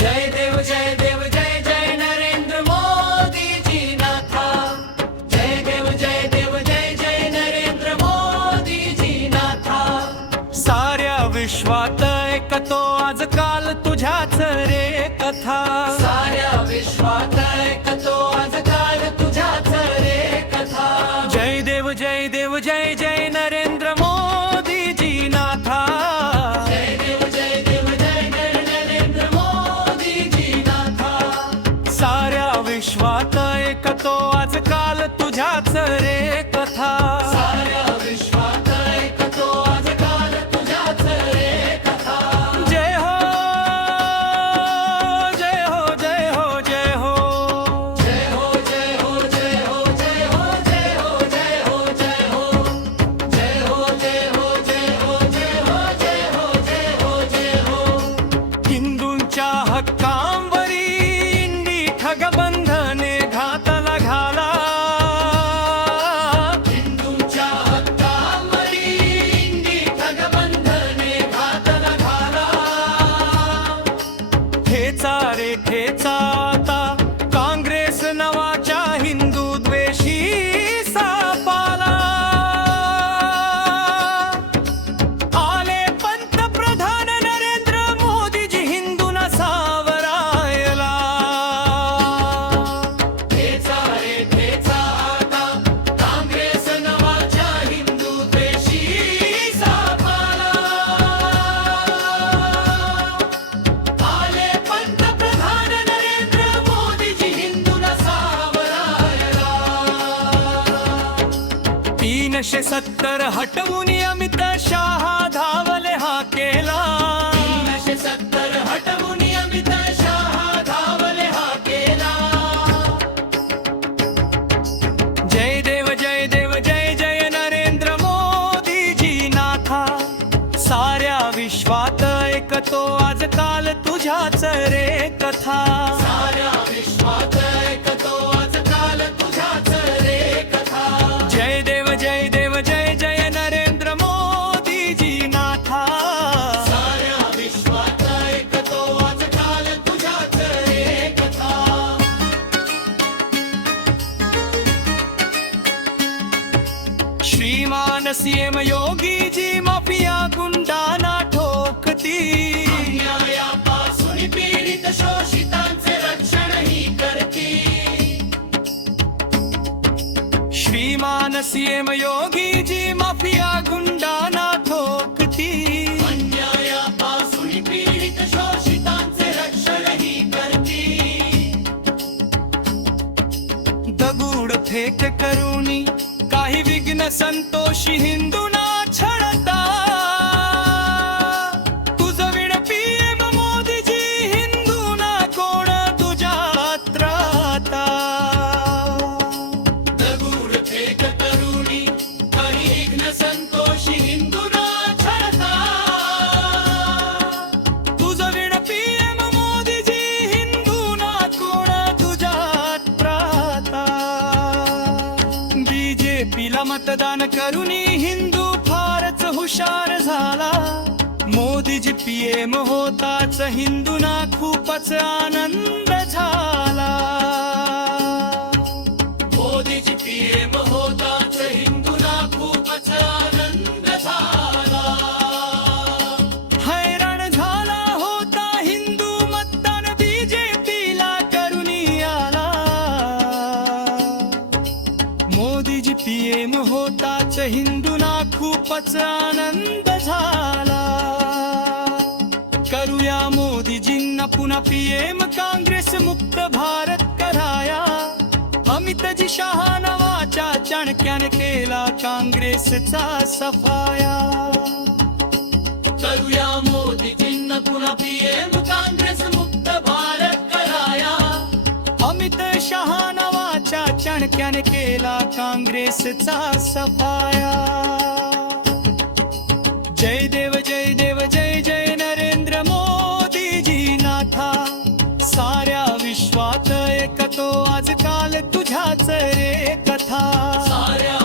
जय देव जय देव जय जय नरेंद्र मोदी जी नाथा। जय देव जय देव जय जय नरेंद्र मोदी जी नाथा। साऱ्या विश्वात ऐकतो आजकाल तुझ्याच रे कथा। रेखेचा तीनशे सत्तर हटवून अमित शहा धावले हा केला. तीनशे सत्तर हटवून अमित शहा धावले हा केला. जय देव जय देव जय जय नरेंद्र मोदी जी नाथा. साऱ्या विश्वात ऐकतो आजकाल तुझ्याच रे कथा. साऱ्या विश्वात सीएम योगी जी माफिया गुंडाना ठोकती अन्यायापासून पीडित शोषितांचे रक्षण ही करती श्रीमान सीएम योगी जी माफिया गुंडाना ठोकती अन्यायापासून पीडित शोषितांचे रक्षण ही करती दगुड फेक करुणी काही विघ्न संतोषी हिंदूना बीजेपीला मतदान करूनी हिंदू फारच हुशार झाला. मोदीजी पीएम होताच हिंदूना खूपच आनंद झाला. मोदीजी पीएम येन होताच हिंदूना खूपच आनंद झाला. करूया मोदीजींना पुन्हा पीएम काँग्रेस मुक्त भारत कराया. अमितजी शहा नावाच्या चाणक्याने केला काँग्रेसचा सफाया. करूया मोदीजींना पुन्हा पीएम चाणक्याने केला काँग्रेसचा सफाया. जय देव जय देव जय जय नरेंद्र मोदीजी नाथा. साऱ्या विश्वात एक तो आजकाल तुझ्याच रे कथा. साऱ्या